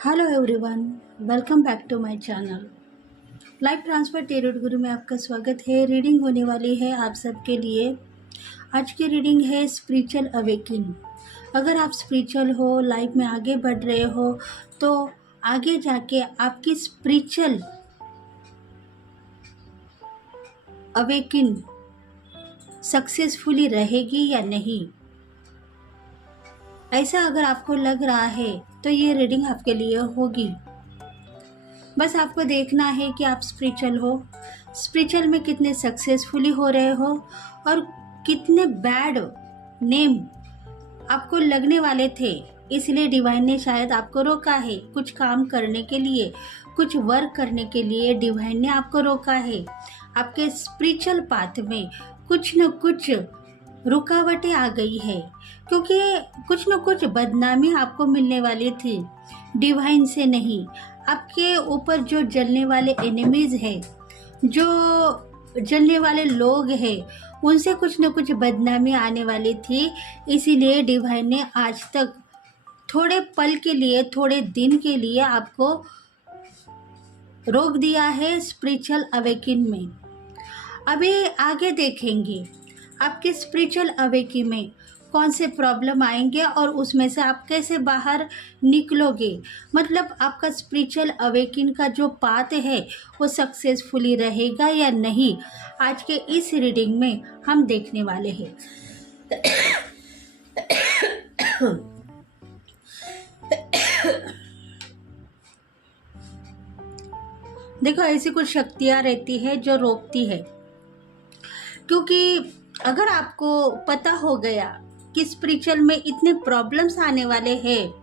Hello everyone, welcome back to my channel. Life transfer tarot guru में आपका स्वागत है। रीडिंग होने वाली है आप सबके लिए। आज की रीडिंग है स्पिरिचुअल अवेकिंग। अगर आप स्पिरिचुअल हो, लाइफ में आगे बढ़ रहे हो, तो आगे जाके आपकी स्पिरिचुअल अवेकिंग सक्सेसफुली रहेगी या नहीं, ऐसा अगर आपको लग रहा है तो ये रीडिंग आपके लिए होगी। बस आपको देखना है कि आप स्पिरिचुअल हो, स्पिरिचुअल में कितने सक्सेसफुली हो रहे हो और कितने बैड नेम आपको लगने वाले थे। इसलिए डिवाइन ने शायद आपको रोका है कुछ काम करने के लिए, कुछ वर्क करने के लिए डिवाइन ने आपको रोका है। आपके स्पिरिचुअल पाथ में कुछ न कुछ रुकावटें आ गई है, क्योंकि कुछ न कुछ बदनामी आपको मिलने वाली थी। डिवाइन से नहीं, आपके ऊपर जो जलने वाले एनिमीज है, जो जलने वाले लोग हैं, उनसे कुछ न कुछ बदनामी आने वाली थी। इसीलिए डिवाइन ने आज तक थोड़े पल के लिए, थोड़े दिन के लिए आपको रोक दिया है स्पिरिचुअल अवेकिंग में। अभी आगे देखेंगे आपके स्पिरिचुअल अवेकिंग में कौन से प्रॉब्लम आएंगे और उसमें से आप कैसे बाहर निकलोगे। मतलब आपका स्पिरिचुअल अवेकिंग का जो पाथ है वो सक्सेसफुली रहेगा या नहीं, आज के इस रीडिंग में हम देखने वाले हैं। देखो, ऐसी कुछ शक्तियाँ रहती है जो रोकती है, क्योंकि अगर आपको पता हो गया कि स्पिरिचुअल में इतने प्रॉब्लम्स आने वाले हैं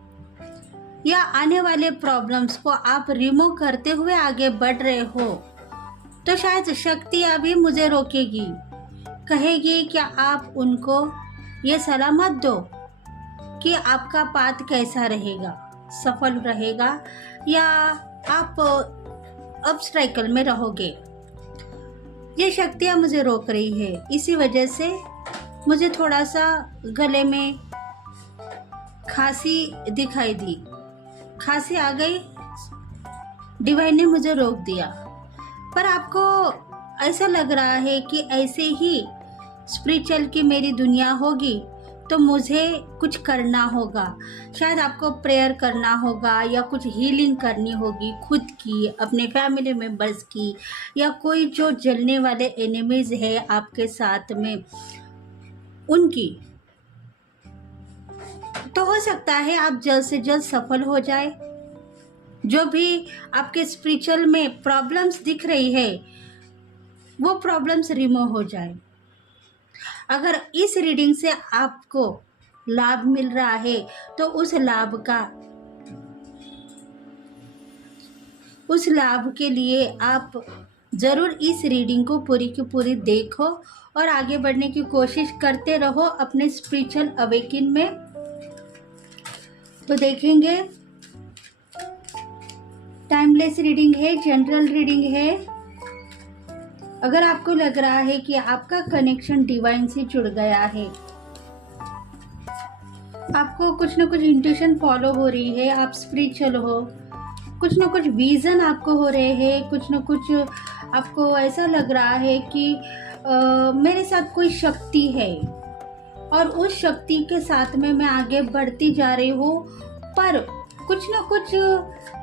या आने वाले प्रॉब्लम्स को आप रिमूव करते हुए आगे बढ़ रहे हो, तो शायद शक्ति अभी मुझे रोकेगी, कहेगी कि आप उनको ये सलाह मत दो कि आपका पाथ कैसा रहेगा, सफल रहेगा या आप ऑब्स्टेकल में रहोगे। ये शक्तियाँ मुझे रोक रही है, इसी वजह से मुझे थोड़ा सा गले में खांसी दिखाई दी, खांसी आ गई, डिवाइन ने मुझे रोक दिया। पर आपको ऐसा लग रहा है कि ऐसे ही स्पिरिचुअल की मेरी दुनिया होगी तो मुझे कुछ करना होगा। शायद आपको प्रेयर करना होगा या कुछ हीलिंग करनी होगी, खुद की, अपने फैमिली मेम्बर्स की, या कोई जो जलने वाले एनिमीज है आपके साथ में, उनकी। तो हो सकता है आप जल्द से जल्द सफल हो जाए। जो भी आपके स्पिरिचुअल में प्रॉब्लम्स दिख रही है वो प्रॉब्लम्स रिमूव हो जाए। अगर इस रीडिंग से आपको लाभ मिल रहा है तो उस लाभ के लिए आप ज़रूर इस रीडिंग को पूरी की पूरी देखो और आगे बढ़ने की कोशिश करते रहो अपने स्पिरिचुअल अवेकिंग में। तो देखेंगे, टाइमलेस रीडिंग है, जनरल रीडिंग है। अगर आपको लग रहा है कि आपका कनेक्शन डिवाइन से जुड़ गया है, आपको कुछ ना कुछ इंट्यूशन फॉलो हो रही है, आप स्पिरिचुअल हो, कुछ ना कुछ विजन आपको हो रहे हैं, कुछ ना कुछ आपको ऐसा लग रहा है कि मेरे साथ कोई शक्ति है और उस शक्ति के साथ में मैं आगे बढ़ती जा रही हूँ, पर कुछ ना कुछ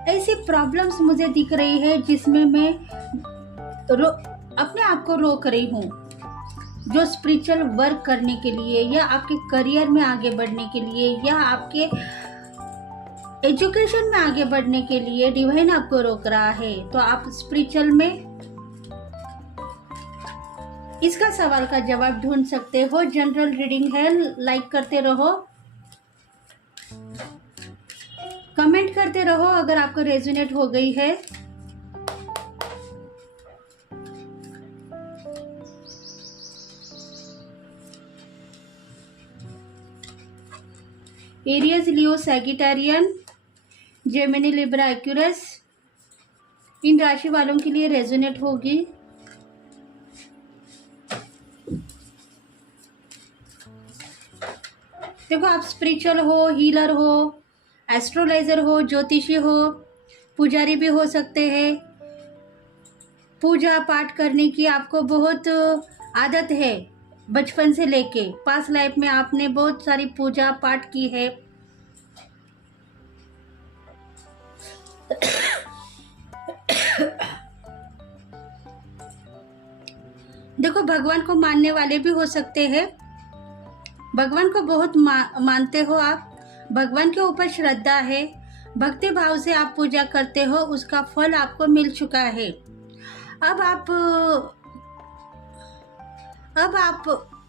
ऐसी प्रॉब्लम्स मुझे दिख रही है जिसमें मैं अपने आप को रोक रही हूँ। जो स्पिरिचुअल वर्क करने के लिए या आपके करियर में आगे बढ़ने के लिए या आपके एजुकेशन में आगे बढ़ने के लिए डिवाइन आपको रोक रहा है, तो आप स्पिरिचुअल में इसका सवाल का जवाब ढूंढ सकते हो। जनरल रीडिंग है, लाइक करते रहो, कमेंट करते रहो अगर आपको रेजोनेट हो गई है। एरियस, लियो, सैगिटेरियन, जेमिनी, लिब्रा, एक्यूरस, इन राशि वालों के लिए रेजोनेट होगी। देखो, आप स्पिरिचुअल हो, हीलर हो, एस्ट्रोलाइजर हो, ज्योतिषी हो, पुजारी भी हो सकते हैं। पूजा पाठ करने की आपको बहुत आदत है बचपन से लेके। पास्ट लाइफ में आपने बहुत सारी पूजा पाठ की है। देखो, भगवान को मानने वाले भी हो सकते हैं। भगवान को बहुत मानते हो आप, भगवान के ऊपर श्रद्धा है, भक्ति भाव से आप पूजा करते हो, उसका फल आपको मिल चुका है। अब आप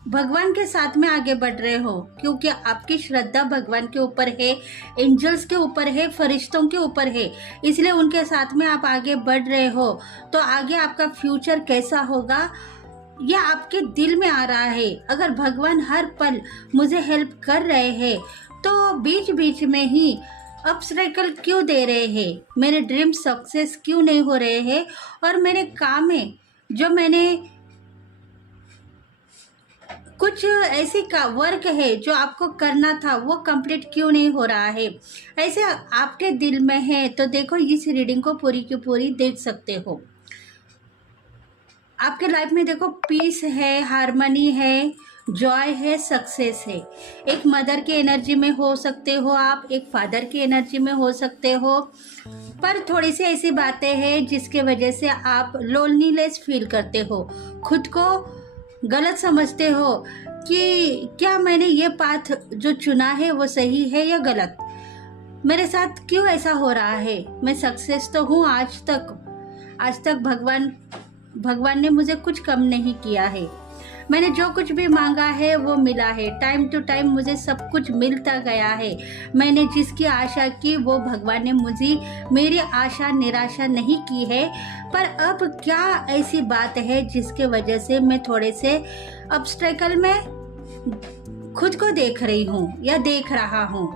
भगवान के साथ में आगे बढ़ रहे हो, क्योंकि आपकी श्रद्धा भगवान के ऊपर है, एंजल्स के ऊपर है, फरिश्तों के ऊपर है, इसलिए उनके साथ में आप आगे बढ़ रहे हो। तो आगे आपका फ्यूचर कैसा होगा यह आपके दिल में आ रहा है। अगर भगवान हर पल मुझे हेल्प कर रहे हैं तो बीच बीच में ही ऑब्स्टेकल क्यों दे रहे हैं, मेरे ड्रीम सक्सेस क्यों नहीं हो रहे हैं, और मेरे काम में जो मैंने कुछ ऐसी का वर्क है जो आपको करना था वो कंप्लीट क्यों नहीं हो रहा है। ऐसे आपके दिल में है तो देखो, इस रीडिंग को पूरी की पूरी देख सकते हो। आपके लाइफ में देखो, पीस है, हार्मनी है, जॉय है, सक्सेस है। एक मदर की एनर्जी में हो सकते हो आप, एक फादर की एनर्जी में हो सकते हो, पर थोड़ी सी ऐसी बातें हैं जिसके वजह से आप लोनलीनेस फील करते हो, खुद को गलत समझते हो कि क्या मैंने ये पाथ जो चुना है वो सही है या गलत, मेरे साथ क्यों ऐसा हो रहा है। मैं सक्सेस तो हूँ, आज तक भगवान ने मुझे कुछ कम नहीं किया है। मैंने जो कुछ भी मांगा है वो मिला है, टाइम टू टाइम मुझे सब कुछ मिलता गया है। मैंने जिसकी आशा की वो भगवान ने मुझे मेरी आशा निराशा नहीं की है। पर अब क्या ऐसी बात है जिसके वजह से मैं थोड़े से ऑब्स्टेकल में खुद को देख रही हूँ या देख रहा हूँ।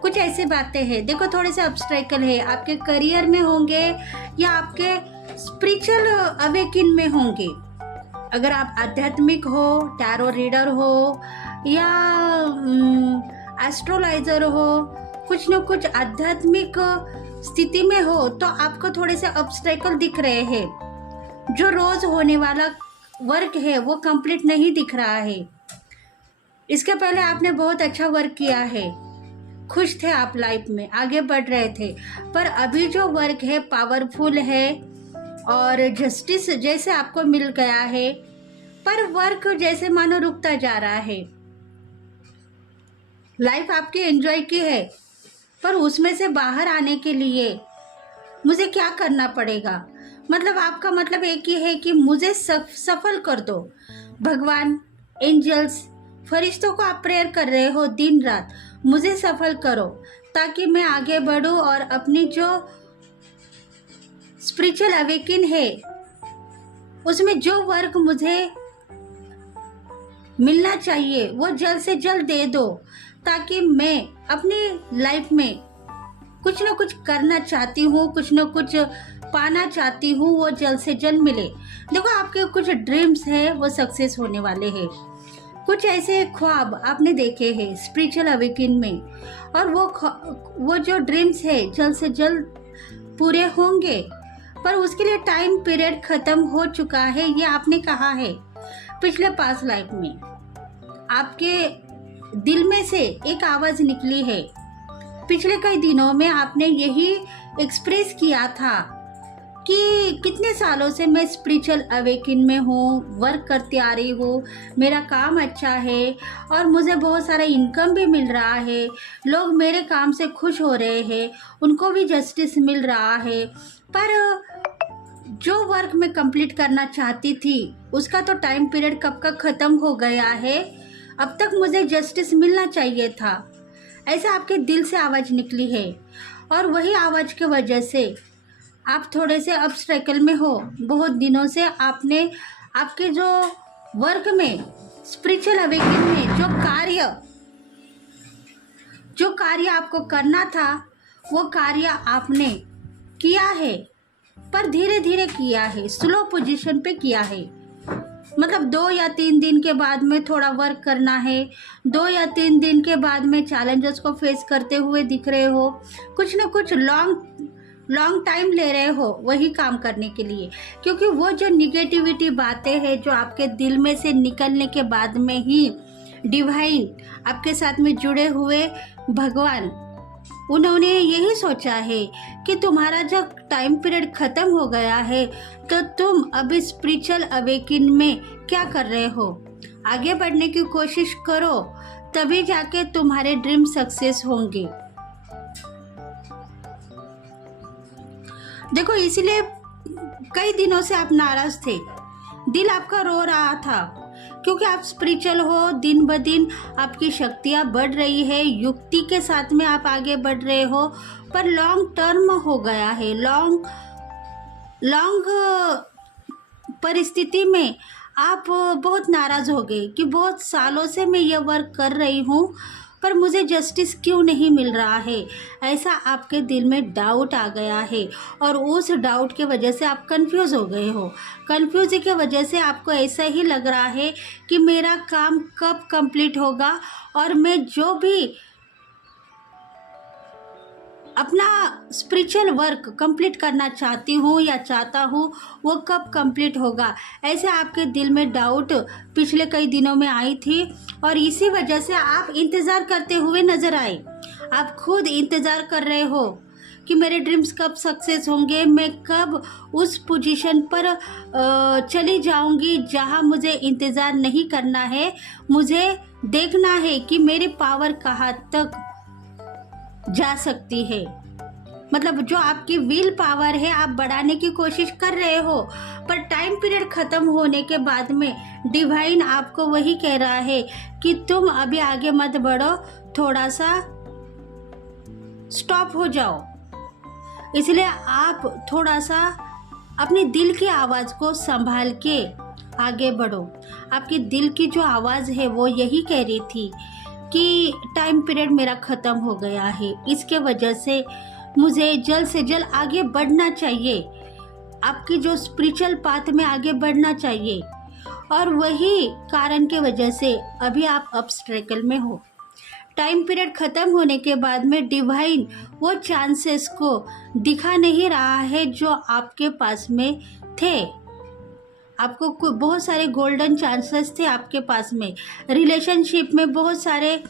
कुछ ऐसी बातें हैं, देखो थोड़े से ऑब्स्टेकल है, आपके करियर में होंगे या आपके स्पिरिचुअल अवेकिन में होंगे। अगर आप आध्यात्मिक हो, टैरो रीडर हो या एस्ट्रोलाइजर हो, कुछ न कुछ आध्यात्मिक स्थिति में हो, तो आपको थोड़े से ऑब्स्टेकल दिख रहे हैं। जो रोज होने वाला वर्क है वो कंप्लीट नहीं दिख रहा है। इसके पहले आपने बहुत अच्छा वर्क किया है, खुश थे आप, लाइफ में आगे बढ़ रहे थे, पर अभी जो वर्क है पावरफुल है और जस्टिस जैसे आपको मिल गया है, पर वर्क जैसे मानो रुकता जा रहा है। लाइफ आपकी एंजॉय की है, पर उसमें से बाहर आने के लिए मुझे क्या करना पड़ेगा। मतलब आपका मतलब एक ही है कि मुझे सफल कर दो। भगवान, एंजल्स, फरिश्तों को आप प्रेयर कर रहे हो दिन रात, मुझे सफल करो ताकि मैं आगे बढ़ूं और अपनी जो स्पिरिचुअल अवेकिन है उसमें जो वर्क मुझे मिलना चाहिए वो जल्द से जल्द दे दो, ताकि मैं अपनी लाइफ में कुछ ना कुछ करना चाहती हूँ, कुछ ना कुछ पाना चाहती हूँ, वो जल्द से जल्द मिले। देखो, आपके कुछ ड्रीम्स हैं वो सक्सेस होने वाले हैं। कुछ ऐसे ख्वाब आपने देखे हैं स्पिरिचुअल अवेकिन में, और वो जो ड्रीम्स है जल्द से जल्द पूरे होंगे, पर उसके लिए टाइम पीरियड खत्म हो चुका है, ये आपने कहा है। पिछले पास्ट लाइफ में आपके दिल में से एक आवाज निकली है, पिछले कई दिनों में आपने यही एक्सप्रेस किया था कि कितने सालों से मैं स्पिरिचुअल अवेकिन में हूँ, वर्क करती आ रही हूँ, मेरा काम अच्छा है और मुझे बहुत सारा इनकम भी मिल रहा है, लोग मेरे काम से खुश हो रहे हैं, उनको भी जस्टिस मिल रहा है, पर जो वर्क मैं कंप्लीट करना चाहती थी उसका तो टाइम पीरियड कब का ख़त्म हो गया है, अब तक मुझे जस्टिस मिलना चाहिए था। ऐसा आपके दिल से आवाज़ निकली है, और वही आवाज़ की वजह से आप थोड़े से ऑब्स्टेकल में हो। बहुत दिनों से आपके जो वर्क में, स्पिरिचुअल अवेकनिंग में जो कार्य आपको करना था वो कार्य आपने किया है, पर धीरे धीरे किया है, स्लो पोजीशन पे किया है। मतलब 2 या 3 दिन के बाद में थोड़ा वर्क करना है, 2 या 3 दिन के बाद में चैलेंजेस को फेस करते हुए दिख रहे हो, कुछ ना कुछ लॉन्ग टाइम ले रहे हो वही काम करने के लिए, क्योंकि वो जो निगेटिविटी बातें हैं जो आपके दिल में से निकलने के बाद में ही डिवाइन आपके साथ में जुड़े हुए भगवान उन्होंने यही सोचा है कि तुम्हारा जब टाइम पीरियड ख़त्म हो गया है तो तुम अभी स्पिरिचुअल अवेकिन में क्या कर रहे हो, आगे बढ़ने की कोशिश करो, तभी जाके तुम्हारे ड्रीम सक्सेस होंगे। देखो इसलिए कई दिनों से आप नाराज थे, दिल आपका रो रहा था, क्योंकि आप स्पिरिचुअल हो, दिन ब दिन आपकी शक्तियाँ बढ़ रही है, युक्ति के साथ में आप आगे बढ़ रहे हो, पर लॉन्ग टर्म हो गया है, लॉन्ग परिस्थिति में आप बहुत नाराज़ हो गए कि बहुत सालों से मैं ये वर्क कर रही हूँ पर मुझे जस्टिस क्यों नहीं मिल रहा है, ऐसा आपके दिल में डाउट आ गया है और उस डाउट के वजह से आप कंफ्यूज हो गए हो। कंफ्यूज की वजह से आपको ऐसा ही लग रहा है कि मेरा काम कब कंप्लीट होगा और मैं जो भी अपना स्पिरिचुअल वर्क कंप्लीट करना चाहती हूँ या चाहता हूँ वो कब कंप्लीट होगा, ऐसे आपके दिल में डाउट पिछले कई दिनों में आई थी और इसी वजह से आप इंतज़ार करते हुए नज़र आए। आप खुद इंतज़ार कर रहे हो कि मेरे ड्रीम्स कब सक्सेस होंगे, मैं कब उस पोजीशन पर चली जाऊंगी जहां मुझे इंतज़ार नहीं करना है, मुझे देखना है कि मेरी पावर कहाँ तक जा सकती है। मतलब जो आपकी विल पावर है आप बढ़ाने की कोशिश कर रहे हो, पर टाइम पीरियड ख़त्म होने के बाद में डिवाइन आपको वही कह रहा है कि तुम अभी आगे मत बढ़ो, थोड़ा सा स्टॉप हो जाओ। इसलिए आप थोड़ा सा अपने दिल की आवाज़ को संभाल के आगे बढ़ो। आपकी दिल की जो आवाज़ है वो यही कह रही थी कि टाइम पीरियड मेरा ख़त्म हो गया है, इसके वजह से मुझे जल्द से जल्द आगे बढ़ना चाहिए, आपकी जो स्पिरिचुअल पाथ में आगे बढ़ना चाहिए, और वही कारण के वजह से अभी आप ऑब्स्टेकल में हो। टाइम पीरियड ख़त्म होने के बाद में डिवाइन वो चांसेस को दिखा नहीं रहा है जो आपके पास में थे। आपको बहुत सारे गोल्डन चांसेस थे आपके पास में, रिलेशनशिप में बहुत सारे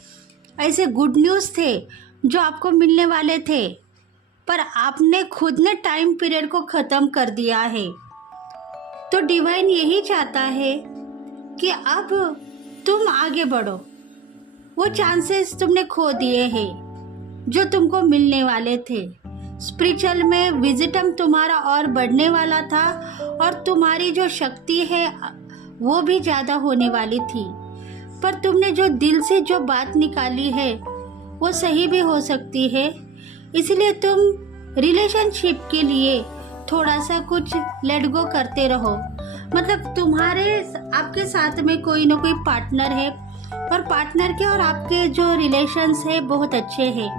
ऐसे गुड न्यूज़ थे जो आपको मिलने वाले थे, पर आपने खुद ने टाइम पीरियड को ख़त्म कर दिया है। तो डिवाइन यही चाहता है कि अब तुम आगे बढ़ो, वो चांसेस तुमने खो दिए हैं जो तुमको मिलने वाले थे। स्पिरिचुअल में विजिटम तुम्हारा और बढ़ने वाला था और तुम्हारी जो शक्ति है वो भी ज़्यादा होने वाली थी, पर तुमने जो दिल से जो बात निकाली है वो सही भी हो सकती है। इसलिए तुम रिलेशनशिप के लिए थोड़ा सा कुछ लेट गो करते रहो। मतलब तुम्हारे आपके साथ में कोई ना कोई पार्टनर है और पार्टनर के और आपके जो रिलेशंस है बहुत अच्छे हैं,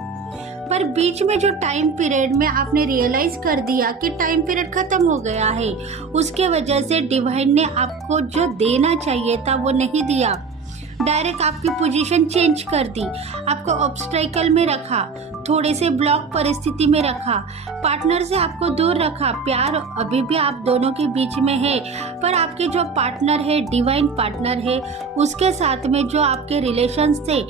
पर बीच में जो टाइम पीरियड में आपने रियलाइज कर दिया कि टाइम पीरियड ख़त्म हो गया है, उसके वजह से डिवाइन ने आपको जो देना चाहिए था वो नहीं दिया, डायरेक्ट आपकी पोजीशन चेंज कर दी, आपको ऑब्स्टेकल में रखा, थोड़े से ब्लॉक परिस्थिति में रखा, पार्टनर से आपको दूर रखा। प्यार अभी भी आप दोनों के बीच में है, पर आपके जो पार्टनर है, डिवाइन पार्टनर है, उसके साथ में जो आपके रिलेशंस थे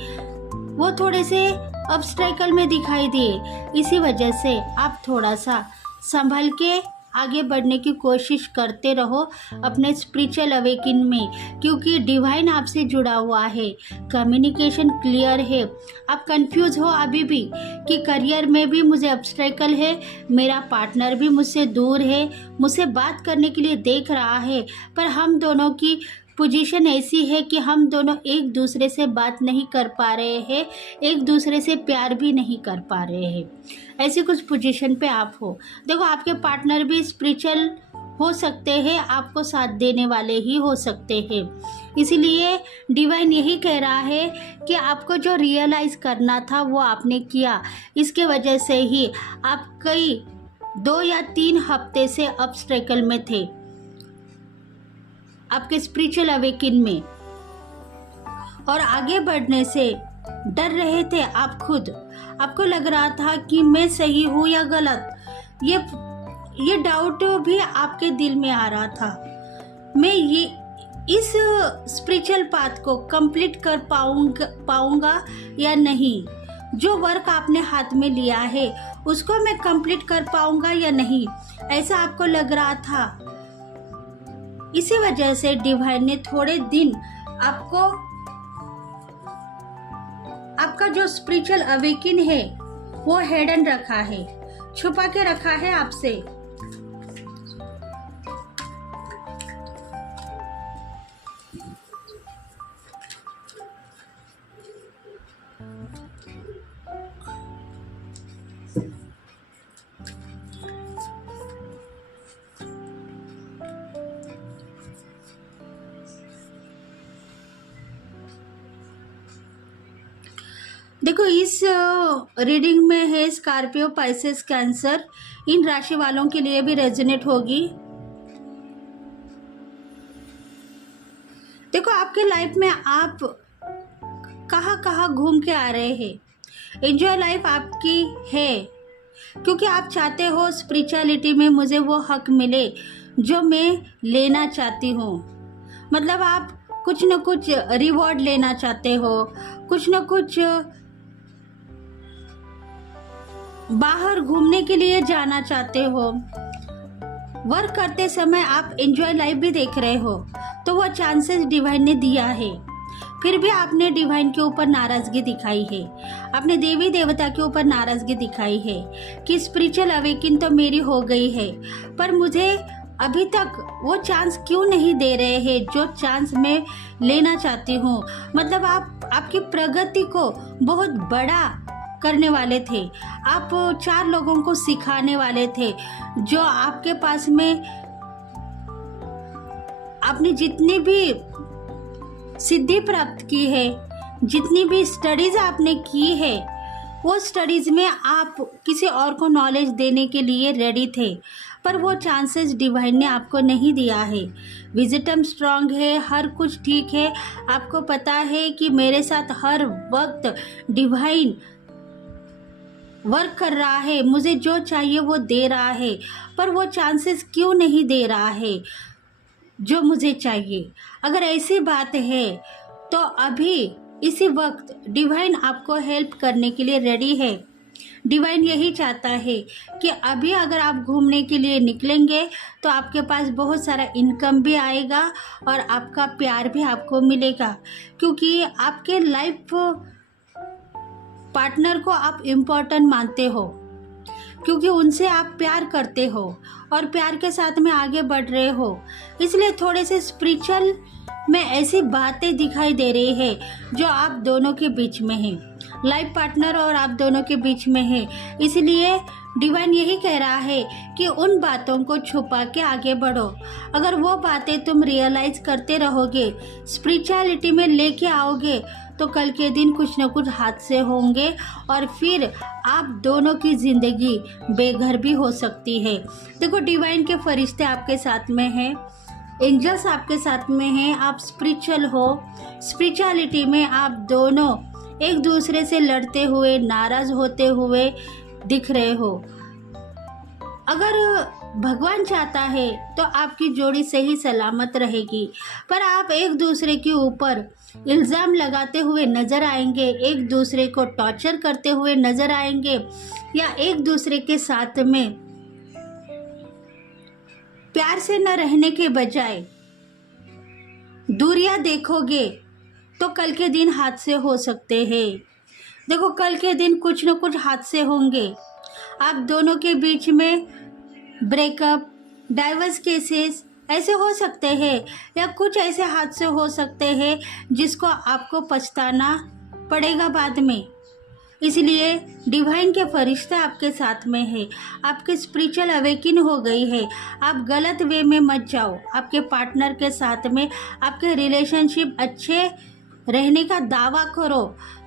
वो थोड़े से ऑब्स्टेकल में दिखाई दिए। इसी वजह से आप थोड़ा सा संभल के आगे बढ़ने की कोशिश करते रहो अपने स्पिरिचुअल अवेकिन में, क्योंकि डिवाइन आपसे जुड़ा हुआ है, कम्युनिकेशन क्लियर है। आप कंफ्यूज हो अभी भी कि करियर में भी मुझे ऑब्स्टेकल है, मेरा पार्टनर भी मुझसे दूर है, मुझसे बात करने के लिए देख रहा है, पर हम दोनों की पोजीशन ऐसी है कि हम दोनों एक दूसरे से बात नहीं कर पा रहे हैं, एक दूसरे से प्यार भी नहीं कर पा रहे हैं। ऐसी कुछ पोजीशन पे आप हो। देखो आपके पार्टनर भी स्पिरिचुअल हो सकते हैं, आपको साथ देने वाले ही हो सकते हैं। इसीलिए डिवाइन यही कह रहा है कि आपको जो रियलाइज़ करना था वो आपने किया, इसके वजह से ही आप कई 2 या 3 हफ्ते से ऑब्स्टेकल में थे। आपके स्पिरिचुअल अवेकिन में, और आगे बढ़ने से डर रहे थे आप खुद। आपको लग रहा था कि मैं सही हूँ या गलत, ये डाउट भी आपके दिल में आ रहा था। मैं ये इस स्पिरिचुअल पाथ को कंप्लीट कर पाऊंगा या नहीं, जो वर्क आपने हाथ में लिया है उसको मैं कंप्लीट कर पाऊंगा या नहीं, ऐसा आपको लग रहा था। इसी वजह से डिवाइन ने थोड़े दिन आपका जो स्पिरिचुअल अवेकिन है वो हिडन रखा है, छुपा के रखा है आपसे। देखो, इस रीडिंग में है स्कॉर्पियो, पाइसेस, कैंसर, इन राशि वालों के लिए भी रेजोनेट होगी। देखो, आपके लाइफ में आप कहाँ कहाँ घूम के आ रहे हैं। एंजॉय लाइफ आपकी है, क्योंकि आप चाहते हो स्पिरिचुअलिटी में मुझे वो हक मिले जो मैं लेना चाहती हूँ। मतलब आप कुछ न कुछ रिवॉर्ड लेना चाहते हो, कुछ न कुछ बाहर घूमने के लिए जाना चाहते हो। वर्क करते समय आप एंजॉय लाइफ भी देख रहे हो, तो वो चांसेस डिवाइन ने दिया है। फिर भी आपने डिवाइन के ऊपर नाराजगी दिखाई है, आपने देवी देवता के ऊपर नाराजगी दिखाई है कि स्पिरिचुअल अवेकिन तो मेरी हो गई है, पर मुझे अभी तक वो चांस क्यों नहीं दे रहे हैं जो चांस मैं लेना चाहती हूँ। मतलब आपकी प्रगति को बहुत बड़ा करने वाले थे, आप 4 लोगों को सिखाने वाले थे। जो आपके पास में आपने जितनी भी सिद्धि प्राप्त की है, जितनी भी स्टडीज आपने की है, वो स्टडीज में आप किसी और को नॉलेज देने के लिए रेडी थे, पर वो चांसेस डिवाइन ने आपको नहीं दिया है। विजिटम स्ट्रांग है, हर कुछ ठीक है, आपको पता है कि मेरे साथ हर वक्त डिवाइन वर्क कर रहा है, मुझे जो चाहिए वो दे रहा है, पर वो चांसेस क्यों नहीं दे रहा है जो मुझे चाहिए। अगर ऐसी बात है तो अभी इसी वक्त डिवाइन आपको हेल्प करने के लिए रेडी है। डिवाइन यही चाहता है कि अभी अगर आप घूमने के लिए निकलेंगे तो आपके पास बहुत सारा इनकम भी आएगा और आपका प्यार भी आपको मिलेगा, क्योंकि आपके लाइफ पार्टनर को आप इम्पोर्टेंट मानते हो, क्योंकि उनसे आप प्यार करते हो और प्यार के साथ में आगे बढ़ रहे हो। इसलिए थोड़े से स्पिरिचुअल में ऐसी बातें दिखाई दे रही है जो आप दोनों के बीच में है, लाइफ पार्टनर और आप दोनों के बीच में है। इसलिए डिवाइन यही कह रहा है कि उन बातों को छुपा के आगे बढ़ो। अगर वो बातें तुम रियलाइज करते रहोगे, स्पिरिचुअलिटी में लेके आओगे, तो कल के दिन कुछ न कुछ हादसे होंगे और फिर आप दोनों की ज़िंदगी बेघर भी हो सकती है। देखो, डिवाइन के फरिश्ते आपके साथ में हैं, एंजल्स आपके साथ में हैं, आप स्पिरिचुअल हो। स्पिरिचुअलिटी में आप दोनों एक दूसरे से लड़ते हुए, नाराज होते हुए दिख रहे हो। अगर भगवान चाहता है तो आपकी जोड़ी सही सलामत रहेगी, पर आप एक दूसरे के ऊपर इल्ज़ाम लगाते हुए नज़र आएंगे, एक दूसरे को टॉर्चर करते हुए नज़र आएंगे, या एक दूसरे के साथ में प्यार से न रहने के बजाय दूरियां देखोगे, तो कल के दिन हादसे हो सकते हैं। देखो, कल के दिन कुछ न कुछ हादसे होंगे, आप दोनों के बीच में ब्रेकअप, डाइवर्स केसेस ऐसे हो सकते हैं, या कुछ ऐसे हादसे हो सकते हैं जिसको आपको पछताना पड़ेगा बाद में। इसलिए डिवाइन के फरिश्ते आपके साथ में है, आपकी स्पिरिचुअल अवेकिन हो गई है। आप गलत वे में मत जाओ, आपके पार्टनर के साथ में आपके रिलेशनशिप अच्छे रहने का दावा करो,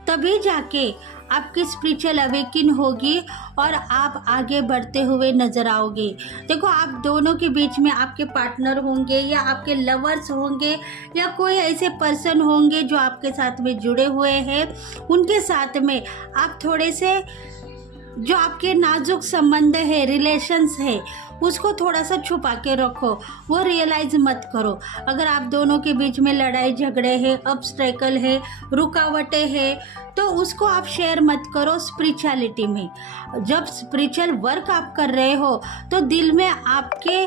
तभी जाके आपकी स्पिरिचुअल अवेकिन होगी और आप आगे बढ़ते हुए नजर आओगे। देखो, आप दोनों के बीच में आपके पार्टनर होंगे या आपके लवर्स होंगे या कोई ऐसे पर्सन होंगे जो आपके साथ में जुड़े हुए हैं, उनके साथ में आप थोड़े से जो आपके नाजुक संबंध है, रिलेशंस है, उसको थोड़ा सा छुपा के रखो, वो रियलाइज मत करो। अगर आप दोनों के बीच में लड़ाई झगड़े है, ऑब्स्टेकल है, रुकावटें है, तो उसको आप शेयर मत करो स्पिरिचुअलिटी में। जब स्पिरिचुअल वर्क आप कर रहे हो तो दिल में आपके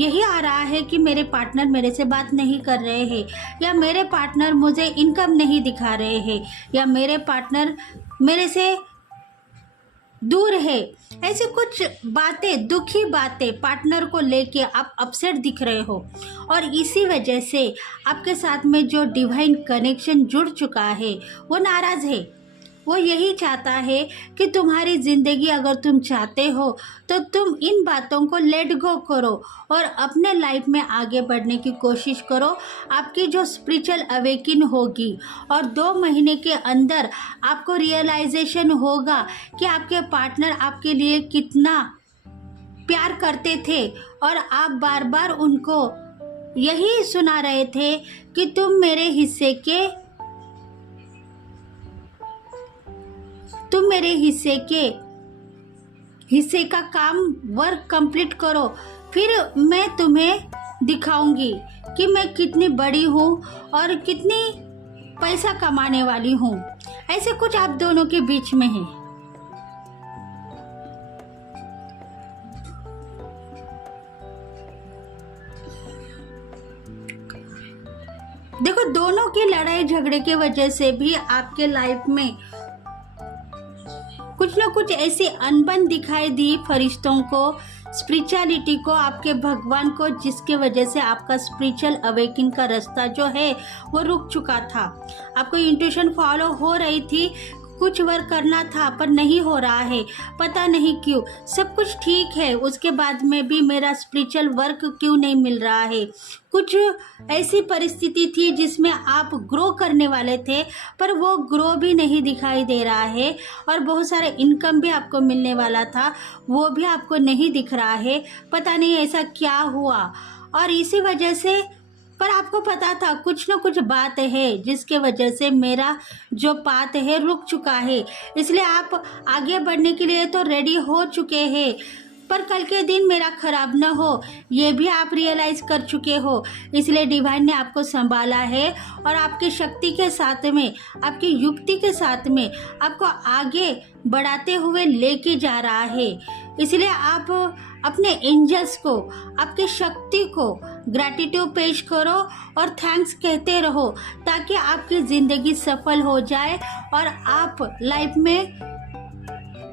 यही आ रहा है कि मेरे पार्टनर मेरे से बात नहीं कर रहे हैं, या मेरे पार्टनर मुझे इनकम नहीं दिखा रहे हैं, या मेरे पार्टनर मेरे से दूर है। ऐसे कुछ बातें, दुखी बातें पार्टनर को लेके आप अपसेट दिख रहे हो, और इसी वजह से आपके साथ में जो डिवाइन कनेक्शन जुड़ चुका है वो नाराज़ है। वो यही चाहता है कि तुम्हारी ज़िंदगी अगर तुम चाहते हो तो तुम इन बातों को लेट गो करो और अपने लाइफ में आगे बढ़ने की कोशिश करो। आपकी जो स्पिरिचुअल अवेकिन होगी और 2 महीने के अंदर आपको रियलाइजेशन होगा कि आपके पार्टनर आपके लिए कितना प्यार करते थे, और आप बार बार उनको यही सुना रहे थे कि तुम मेरे हिस्से का काम, वर्क कंप्लीट करो, फिर मैं तुम्हें दिखाऊंगी कि मैं कितनी बड़ी हूँ और कितनी पैसा कमाने वाली हूँ। ऐसे कुछ आप दोनों के बीच में है। देखो, दोनों की लड़ाई झगड़े के वजह से भी आपके लाइफ में कुछ ना कुछ ऐसी अनबन दिखाई दी फरिश्तों को, स्पिरिचुअलिटी को, आपके भगवान को, जिसके वजह से आपका स्पिरिचुअल अवेकिंग का रास्ता जो है वो रुक चुका था। आपको इंट्यूशन फॉलो हो रही थी, कुछ वर्क करना था पर नहीं हो रहा है, पता नहीं क्यों। सब कुछ ठीक है, उसके बाद में भी मेरा स्पिरिचुअल वर्क क्यों नहीं मिल रहा है। कुछ ऐसी परिस्थिति थी जिसमें आप ग्रो करने वाले थे पर वो ग्रो भी नहीं दिखाई दे रहा है, और बहुत सारे इनकम भी आपको मिलने वाला था, वो भी आपको नहीं दिख रहा है। पता नहीं ऐसा क्या हुआ, और इसी वजह से, पर आपको पता था कुछ ना कुछ बात है जिसके वजह से मेरा जो पाथ है रुक चुका है। इसलिए आप आगे बढ़ने के लिए तो रेडी हो चुके हैं, पर कल के दिन मेरा खराब ना हो ये भी आप रियलाइज कर चुके हो। इसलिए डिवाइन ने आपको संभाला है और आपकी शक्ति के साथ में, आपकी युक्ति के साथ में आपको आगे बढ़ाते हुए लेके जा रहा है। इसलिए आप अपने एंजल्स को, आपकी शक्ति को ग्रैटिट्यूड पेश करो और थैंक्स कहते रहो, ताकि आपकी ज़िंदगी सफल हो जाए और आप लाइफ में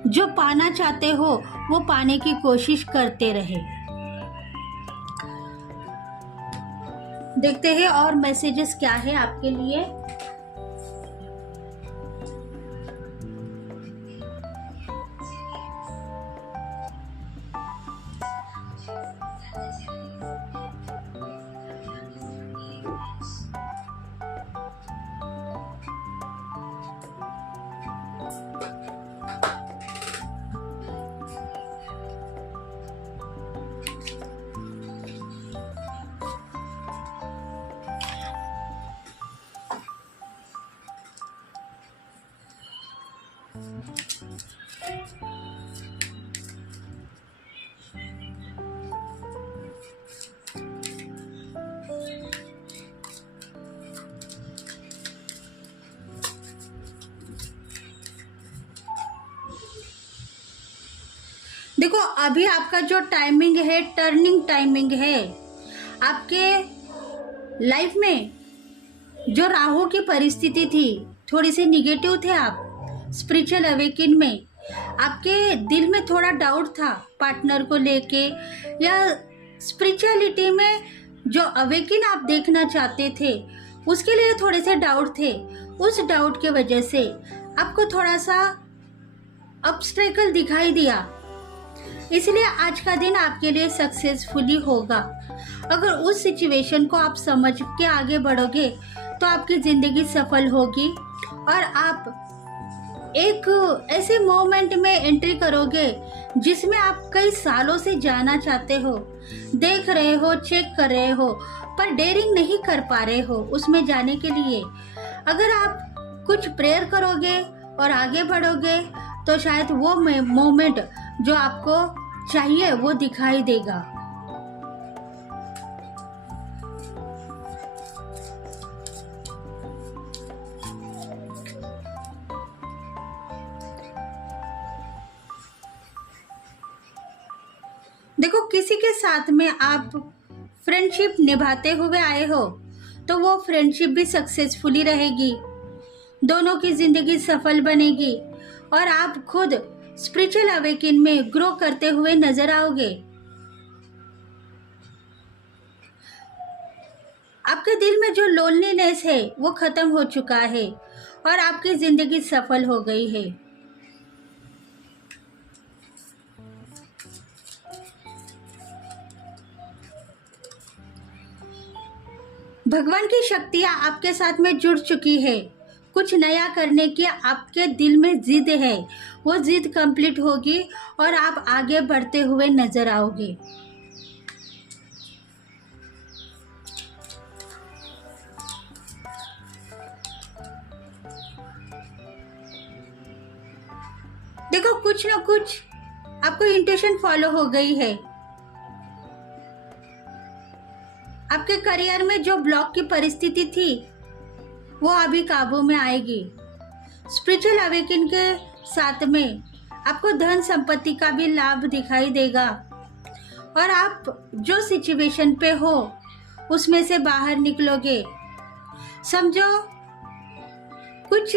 जो पाना चाहते हो वो पाने की कोशिश करते रहे। देखते हैं और मैसेजेस क्या है आपके लिए। देखो, अभी आपका जो टाइमिंग है, टर्निंग टाइमिंग है। आपके लाइफ में जो राहु की परिस्थिति थी, थोड़ी सी निगेटिव थे आप स्पिरिचुअल अवेकिन में। आपके दिल में थोड़ा डाउट था पार्टनर को लेके, या स्पिरिचुअलिटी में जो अवेकिन आप देखना चाहते थे उसके लिए थोड़े से डाउट थे। उस डाउट के वजह से आपको थोड़ा सा ऑब्स्टेकल दिखाई दिया। इसलिए आज का दिन आपके लिए सक्सेसफुली होगा। अगर उस सिचुएशन को आप समझ के आगे बढ़ोगे तो आपकी ज़िंदगी सफल होगी और आप एक ऐसे मोमेंट में एंट्री करोगे जिसमें आप कई सालों से जाना चाहते हो, देख रहे हो, चेक कर रहे हो, पर डेयरिंग नहीं कर पा रहे हो उसमें जाने के लिए। अगर आप कुछ प्रेयर करोगे और आगे बढ़ोगे तो शायद वो मोमेंट जो आपको चाहिए वो दिखाई देगा। देखो, किसी के साथ में आप फ्रेंडशिप निभाते हुए आए हो तो वो फ्रेंडशिप भी सक्सेसफुली रहेगी, दोनों की जिंदगी सफल बनेगी और आप खुद स्पिरिचुअल अवेकन में ग्रो करते हुए नजर आओगे। आपके दिल में जो लोनलीनेस है वो खत्म हो चुका है और आपकी जिंदगी सफल हो गई है। भगवान की शक्तियाँ आपके साथ में जुड़ चुकी है। कुछ नया करने की आपके दिल में जिद है, वो जिद कंप्लीट होगी और आप आगे बढ़ते हुए नजर आओगे। देखो, कुछ ना कुछ आपको इंट्यूशन फॉलो हो गई है। आपके करियर में जो ब्लॉक की परिस्थिति थी वो अभी काबू में आएगी। स्पिरिचुअल अवेकन के साथ में आपको धन संपत्ति का भी लाभ दिखाई देगा और आप जो सिचुएशन पे हो उसमें से बाहर निकलोगे। समझो, कुछ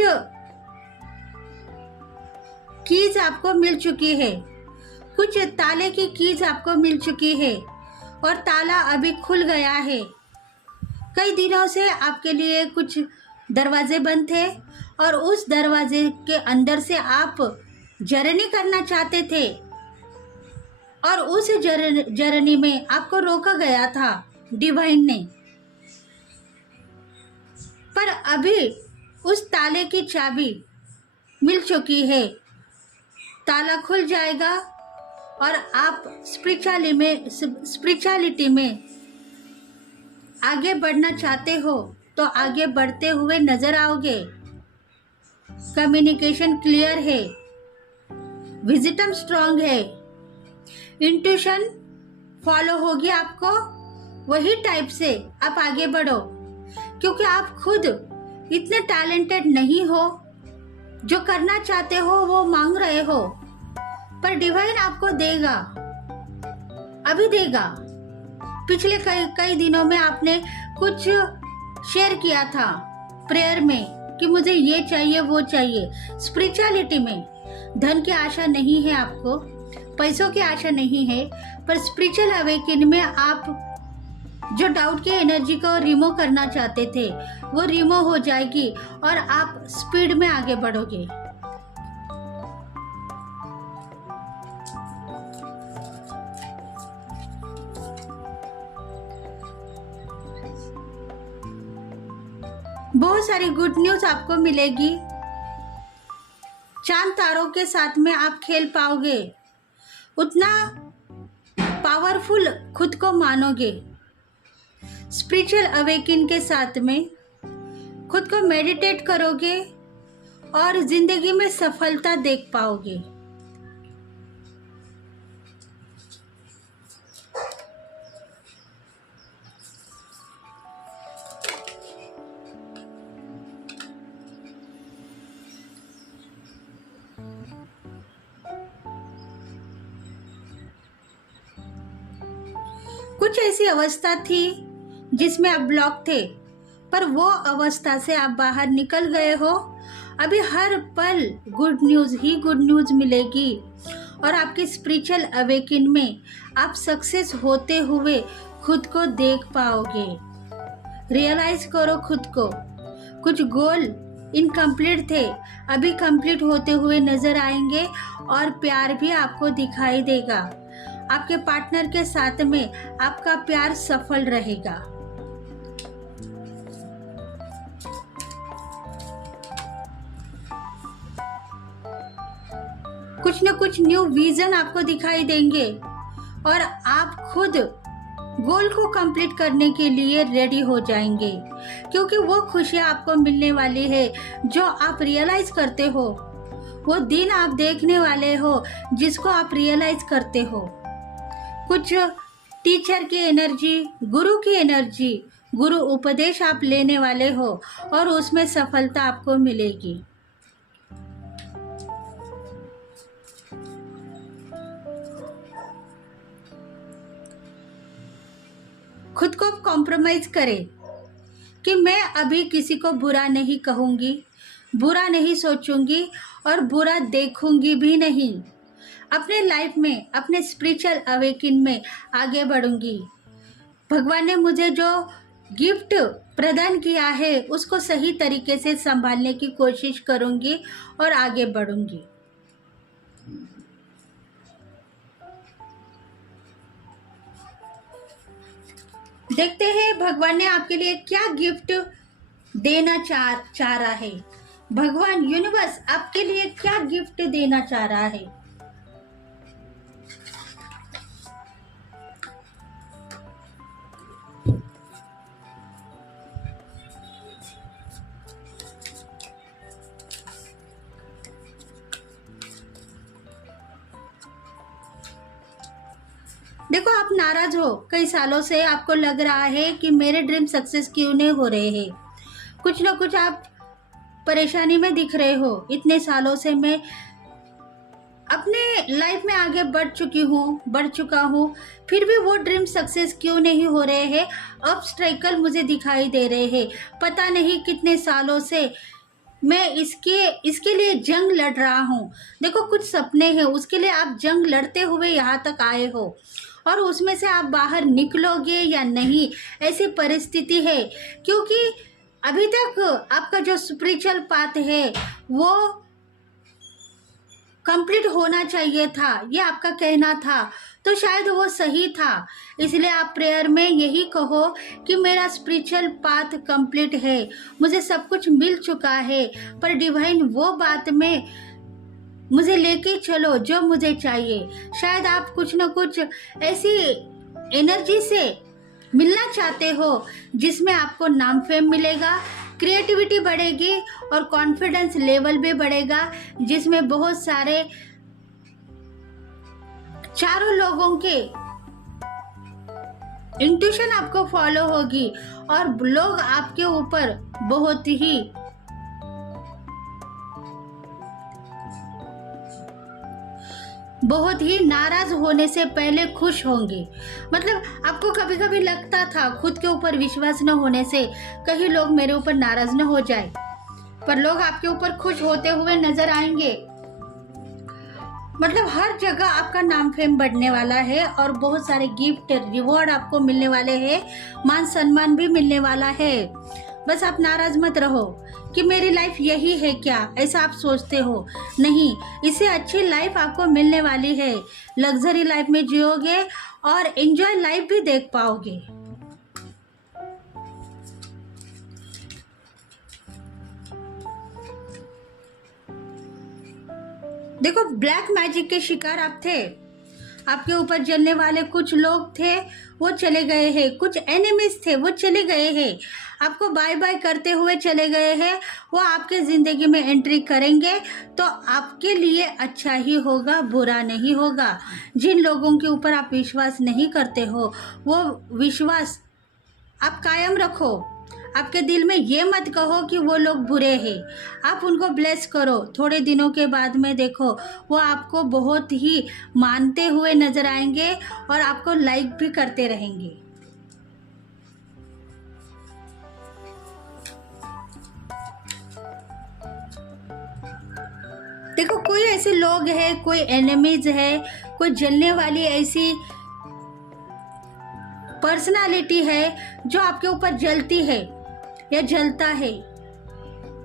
कीज आपको मिल चुकी है, कुछ ताले की कीज आपको मिल चुकी है और ताला अभी खुल गया है। कई दिनों से आपके लिए कुछ दरवाजे बंद थे और उस दरवाजे के अंदर से आप जर्नी करना चाहते थे और उस जर्नी में आपको रोका गया था डिवाइन ने। पर अभी उस ताले की चाबी मिल चुकी है, ताला खुल जाएगा और आप स्पिरिचुअलिटी में आगे बढ़ना चाहते हो तो आगे बढ़ते हुए नजर आओगे। कम्युनिकेशन क्लियर है, विजडम स्ट्रांग है, इंट्यूशन फॉलो होगी आपको, वही टाइप से आप आगे बढ़ो क्योंकि आप खुद इतने टैलेंटेड नहीं हो। जो करना चाहते हो वो मांग रहे हो पर डिवाइन आपको देगा, अभी देगा। पिछले कई दिनों में आपने कुछ शेयर किया था प्रेयर में कि मुझे ये चाहिए वो चाहिए। स्पिरिचुअलिटी में धन की आशा नहीं है, आपको पैसों की आशा नहीं है, पर स्पिरिचुअल अवेकन में आप जो डाउट की एनर्जी को रिमूव करना चाहते थे वो रिमूव हो जाएगी और आप स्पीड में आगे बढ़ोगे। बहुत सारी गुड न्यूज आपको मिलेगी। चांद तारों के साथ में आप खेल पाओगे, उतना पावरफुल खुद को मानोगे। स्पिरिचुअल अवेकन के साथ में खुद को मेडिटेट करोगे और जिंदगी में सफलता देख पाओगे। कुछ ऐसी अवस्था थी जिसमें आप ब्लॉक थे, पर वो अवस्था से आप बाहर निकल गए हो। अभी हर पल गुड न्यूज़ ही गुड न्यूज़ मिलेगी और आपके स्पिरिचुअल अवेकन में आप सक्सेस होते हुए खुद को देख पाओगे। रियलाइज करो खुद को। कुछ गोल इनकम्प्लीट थे, अभी कंप्लीट होते हुए नजर आएंगे और प्यार भी आपको दिखाई देगा। आपके पार्टनर के साथ में आपका प्यार सफल रहेगा। कुछ न कुछ न्यू विजन आपको दिखाई देंगे और आप खुद गोल को कंप्लीट करने के लिए रेडी हो जाएंगे, क्योंकि वो खुशियाँ आपको मिलने वाली है जो आप रियलाइज करते हो। वो दिन आप देखने वाले हो जिसको आप रियलाइज करते हो। कुछ टीचर की एनर्जी, गुरु की एनर्जी, गुरु उपदेश आप लेने वाले हो और उसमें सफलता आपको मिलेगी। खुद को कॉम्प्रोमाइज करें कि मैं अभी किसी को बुरा नहीं कहूँगी, बुरा नहीं सोचूंगी और बुरा देखूंगी भी नहीं। अपने लाइफ में, अपने स्पिरिचुअल अवेकिन में आगे बढ़ूंगी। भगवान ने मुझे जो गिफ्ट प्रदान किया है उसको सही तरीके से संभालने की कोशिश करूंगी और आगे बढ़ूंगी। देखते हैं भगवान ने आपके लिए क्या गिफ्ट देना चाह रहा है। भगवान यूनिवर्स आपके लिए क्या गिफ्ट देना चाह रहा है। देखो, आप नाराज हो कई सालों से, आपको लग रहा है कि मेरे ड्रीम सक्सेस क्यों नहीं हो रहे हैं। कुछ ना कुछ आप परेशानी में दिख रहे हो। इतने सालों से मैं अपने लाइफ में आगे बढ़ चुका हूँ, फिर भी वो ड्रीम सक्सेस क्यों नहीं हो रहे हैं। ऑब्स्टेकल मुझे दिखाई दे रहे हैं। पता नहीं कितने सालों से मैं इसके लिए जंग लड़ रहा हूँ। देखो, कुछ सपने हैं, उसके लिए आप जंग लड़ते हुए यहाँ तक आए हो और उसमें से आप बाहर निकलोगे या नहीं, ऐसी परिस्थिति है। क्योंकि अभी तक आपका जो स्पिरिचुअल पाथ है वो कंप्लीट होना चाहिए था, ये आपका कहना था, तो शायद वो सही था। इसलिए आप प्रेयर में यही कहो कि मेरा स्पिरिचुअल पाथ कंप्लीट है, मुझे सब कुछ मिल चुका है, पर डिवाइन वो बात में मुझे लेके चलो जो मुझे चाहिए। शायद आप कुछ न कुछ ऐसी एनर्जी से मिलना चाहते हो जिसमें आपको नाम फेम मिलेगा, क्रिएटिविटी बढ़ेगी और कॉन्फिडेंस लेवल भी बढ़ेगा, जिसमें बहुत सारे चारों लोगों के इंट्यूशन आपको फॉलो होगी और लोग आपके ऊपर बहुत ही नाराज होने से पहले खुश होंगे। मतलब आपको कभी कभी लगता था खुद के ऊपर विश्वास न होने से कहीं लोग मेरे ऊपर नाराज न हो जाए, पर लोग आपके ऊपर खुश होते हुए नजर आएंगे। मतलब हर जगह आपका नाम फेम बढ़ने वाला है और बहुत सारे गिफ्ट, रिवॉर्ड आपको मिलने वाले हैं, मान सम्मान भी मिलने वाला है। बस आप नाराज मत रहो कि मेरी लाइफ यही है क्या, ऐसा आप सोचते हो। नहीं, इससे अच्छी लाइफ आपको मिलने वाली है। लग्जरी लाइफ में जियोगे और एंजॉय लाइफ भी देख पाओगे। देखो, ब्लैक मैजिक के शिकार आप थे। आपके ऊपर जलने वाले कुछ लोग थे, वो चले गए हैं। कुछ एनिमीज थे, वो चले गए हैं। आपको बाय बाय करते हुए चले गए हैं। वो आपके ज़िंदगी में एंट्री करेंगे तो आपके लिए अच्छा ही होगा, बुरा नहीं होगा। जिन लोगों के ऊपर आप विश्वास नहीं करते हो, वो विश्वास आप कायम रखो। आपके दिल में ये मत कहो कि वो लोग बुरे हैं। आप उनको ब्लेस करो। थोड़े दिनों के बाद में देखो, वो आपको बहुत ही मानते हुए नजर आएंगे और आपको लाइक भी करते रहेंगे। देखो, कोई ऐसे लोग हैं, कोई एनिमीज है, कोई जलने वाली ऐसी पर्सनालिटी है जो आपके ऊपर जलती है या जलता है।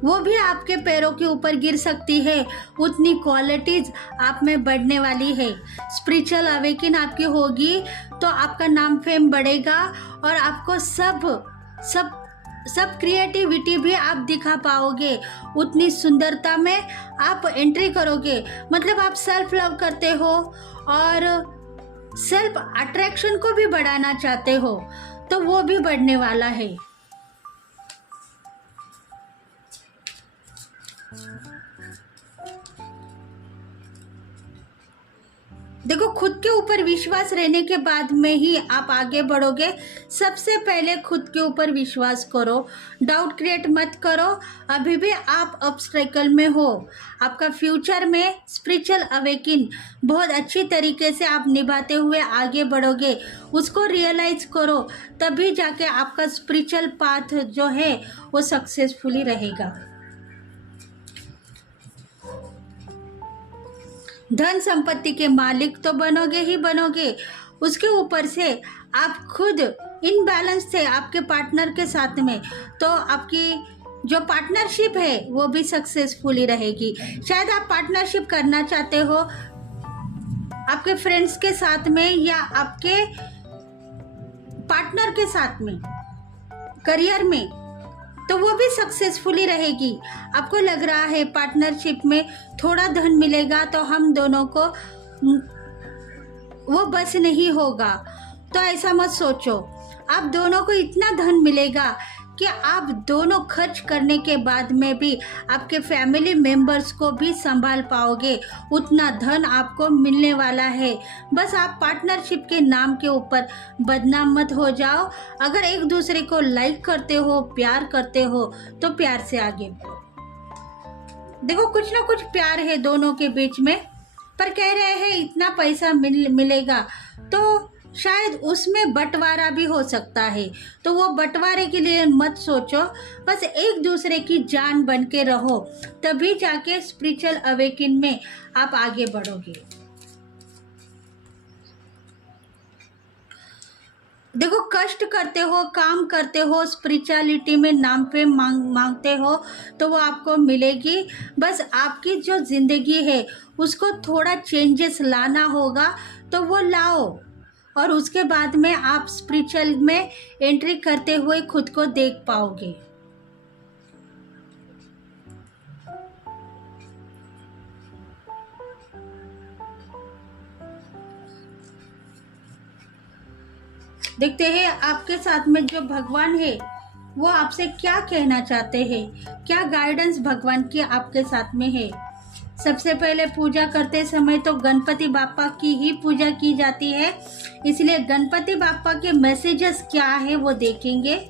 वो भी आपके पैरों के ऊपर गिर सकती है। उतनी क्वालिटीज आप में बढ़ने वाली है। स्पिरिचुअल अवेकिन आपकी होगी तो आपका नाम फेम बढ़ेगा और आपको सब सब क्रिएटिविटी भी आप दिखा पाओगे, उतनी सुंदरता में आप एंट्री करोगे। मतलब आप सेल्फ लव करते हो और सेल्फ अट्रैक्शन को भी बढ़ाना चाहते हो, तो वो भी बढ़ने वाला है। देखो, खुद के ऊपर विश्वास रहने के बाद में ही आप आगे बढ़ोगे। सबसे पहले खुद के ऊपर विश्वास करो, डाउट क्रिएट मत करो। अभी भी आप ऑब्स्टेकल में हो। आपका फ्यूचर में स्पिरिचुअल अवेकिन बहुत अच्छी तरीके से आप निभाते हुए आगे बढ़ोगे, उसको रियलाइज करो, तभी जाके आपका स्पिरिचुअल पाथ जो है वो सक्सेसफुली रहेगा। धन संपत्ति के मालिक तो बनोगे ही बनोगे, उसके ऊपर से आप खुद इनबैलेंस थे आपके पार्टनर के साथ में, तो आपकी जो पार्टनरशिप है वो भी सक्सेसफुली रहेगी। शायद आप पार्टनरशिप करना चाहते हो आपके फ्रेंड्स के साथ में या आपके पार्टनर के साथ में करियर में, तो वो भी सक्सेसफुली रहेगी। आपको लग रहा है पार्टनरशिप में थोड़ा धन मिलेगा तो हम दोनों को वो बस नहीं होगा, तो ऐसा मत सोचो। आप दोनों को इतना धन मिलेगा कि आप दोनों खर्च करने के बाद में भी आपके फैमिली मेंबर्स को भी संभाल पाओगे, उतना धन आपको मिलने वाला है। बस आप पार्टनरशिप के नाम के ऊपर बदनाम मत हो जाओ। अगर एक दूसरे को लाइक करते हो, प्यार करते हो, तो प्यार से आगे बढ़ो। देखो, कुछ ना कुछ प्यार है दोनों के बीच में, पर कह रहे हैं इतना पैसा मिलेगा, तो शायद उसमें बंटवारा भी हो सकता है, तो वो बंटवारे के लिए मत सोचो। बस एक दूसरे की जान बन के रहो, तभी जाके स्पिरिचुअल अवेकिन में आप आगे बढ़ोगे। देखो, कष्ट करते हो, काम करते हो, स्पिरिचुअलिटी में नाम पे मांगते हो, तो वो आपको मिलेगी। बस आपकी जो जिंदगी है उसको थोड़ा चेंजेस लाना होगा, तो वो लाओ, और उसके बाद में आप स्पिरिचुअल में एंट्री करते हुए खुद को देख पाओगे। देखते हैं आपके साथ में जो भगवान है वो आपसे क्या कहना चाहते हैं, क्या गाइडेंस भगवान की आपके साथ में है। सबसे पहले पूजा करते समय तो गणपति बापा की ही पूजा की जाती है, इसलिए गणपति बापा के मैसेजेस क्या है वो देखेंगे।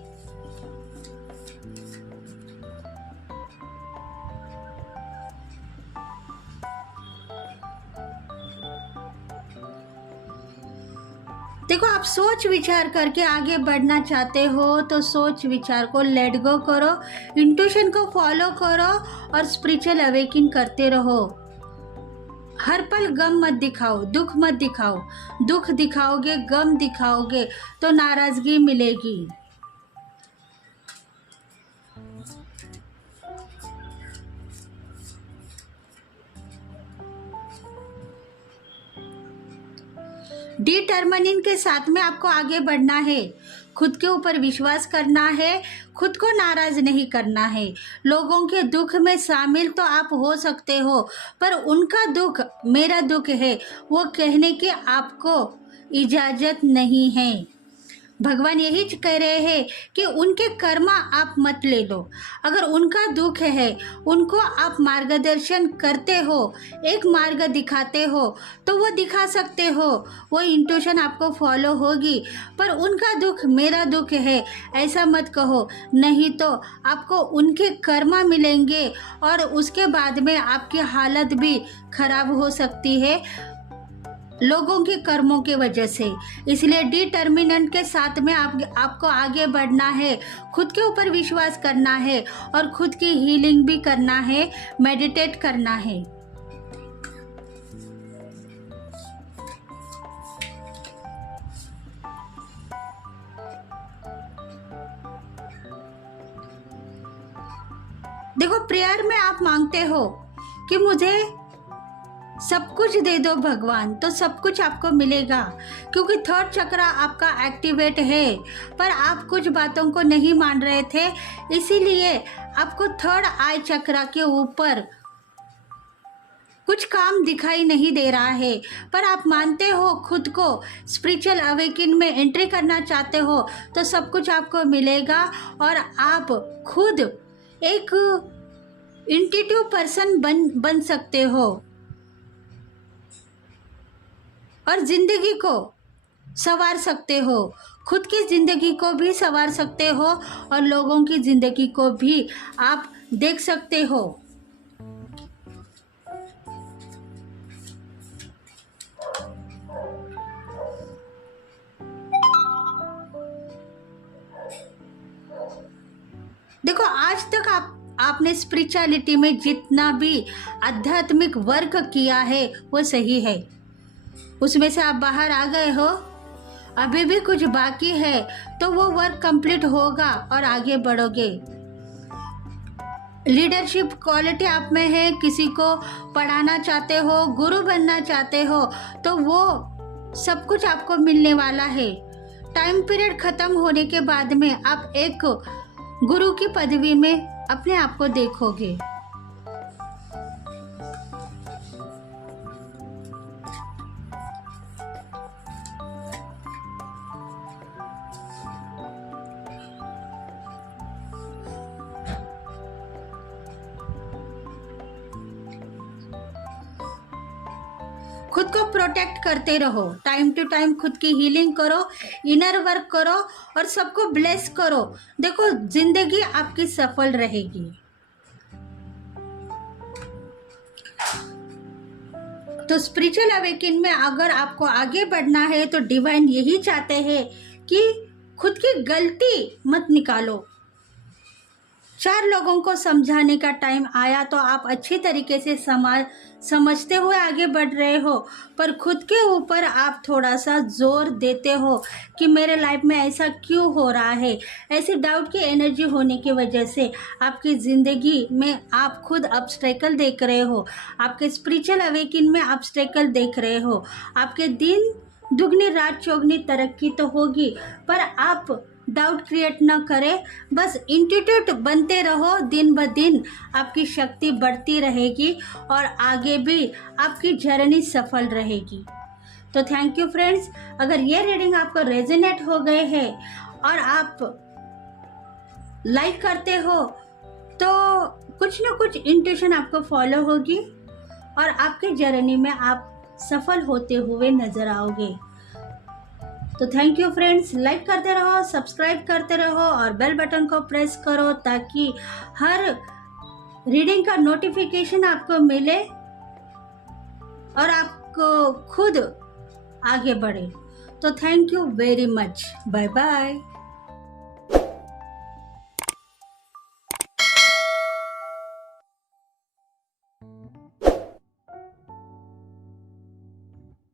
देखो, आप सोच विचार करके आगे बढ़ना चाहते हो, तो सोच विचार को लेट गो करो, इंट्यूशन को फॉलो करो और स्पिरिचुअल अवेकिंग करते रहो। हर पल गम मत दिखाओ, दुख मत दिखाओ। दुख दिखाओगे, गम दिखाओगे तो नाराजगी मिलेगी। डिटर्मिनिंग के साथ में आपको आगे बढ़ना है, खुद के ऊपर विश्वास करना है, खुद को नाराज नहीं करना है। लोगों के दुख में शामिल तो आप हो सकते हो, पर उनका दुख मेरा दुख है वो कहने की आपको इजाजत नहीं है। भगवान यही कह रहे हैं कि उनके कर्म आप मत ले लो। अगर उनका दुख है, उनको आप मार्गदर्शन करते हो, एक मार्ग दिखाते हो, तो वो दिखा सकते हो, वो इंट्यूशन आपको फॉलो होगी। पर उनका दुख मेरा दुख है ऐसा मत कहो, नहीं तो आपको उनके कर्म मिलेंगे और उसके बाद में आपकी हालत भी खराब हो सकती है लोगों के कर्मों के वजह से। इसलिए डिटर्मिनेंट के साथ में आपको आगे बढ़ना है, खुद के ऊपर विश्वास करना है और खुद की हीलिंग भी करना है, मेडिटेट करना है। देखो, प्रेयर में आप मांगते हो कि मुझे सब कुछ दे दो भगवान, तो सब कुछ आपको मिलेगा, क्योंकि थर्ड चक्र आपका एक्टिवेट है। पर आप कुछ बातों को नहीं मान रहे थे, इसीलिए आपको थर्ड आई चक्र के ऊपर कुछ काम दिखाई नहीं दे रहा है। पर आप मानते हो खुद को, स्पिरिचुअल अवेकिन में एंट्री करना चाहते हो, तो सब कुछ आपको मिलेगा और आप खुद एक इंट्यूटिव पर्सन बन सकते हो और ज़िंदगी को संवार सकते हो। खुद की ज़िंदगी को भी संवार सकते हो और लोगों की ज़िंदगी को भी आप देख सकते हो। देखो, आज तक आपने स्पिरिचुअलिटी में जितना भी आध्यात्मिक वर्क किया है वो सही है, उसमें से आप बाहर आ गए हो। अभी भी कुछ बाकी है, तो वो वर्क कंप्लीट होगा और आगे बढ़ोगे। लीडरशिप क्वालिटी आप में है, किसी को पढ़ाना चाहते हो, गुरु बनना चाहते हो, तो वो सब कुछ आपको मिलने वाला है। टाइम पीरियड खत्म होने के बाद में आप एक गुरु की पदवी में अपने आप को देखोगे। खुद को प्रोटेक्ट करते रहो, टाइम टू टाइम खुद की हीलिंग करो, इनर वर्क करो और सबको ब्लेस करो। देखो, जिंदगी आपकी सफल रहेगी। तो स्पिरिचुअल अवेकिन में अगर आपको आगे बढ़ना है तो डिवाइन यही चाहते हैं कि खुद की गलती मत निकालो। 4 लोगों को समझाने का टाइम आया तो आप अच्छी तरीके से समझते हुए आगे बढ़ रहे हो, पर खुद के ऊपर आप थोड़ा सा जोर देते हो कि मेरे लाइफ में ऐसा क्यों हो रहा है। ऐसे डाउट की एनर्जी होने की वजह से आपकी ज़िंदगी में आप खुद ऑब्स्टेकल देख रहे हो, आपके स्पिरिचुअल अवेकिन में ऑब्स्टेकल देख रहे हो। आपके दिन दुगनी रात चौगनी तरक्की तो होगी, पर आप डाउट क्रिएट ना करें, बस इंट्यूटिव बनते रहो। दिन ब दिन आपकी शक्ति बढ़ती रहेगी और आगे भी आपकी जर्नी सफल रहेगी। तो थैंक यू फ्रेंड्स। अगर ये रीडिंग आपको रेजोनेट हो गए हैं और आप लाइक करते हो तो कुछ ना कुछ इंट्यूशन आपको फॉलो होगी और आपके जर्नी में आप सफल होते हुए नजर आओगे। तो थैंक यू फ्रेंड्स, लाइक करते रहो, सब्सक्राइब करते रहो और बेल बटन को प्रेस करो ताकि हर रीडिंग का नोटिफिकेशन आपको मिले और आपको खुद आगे बढ़े। तो thank you very much, bye bye.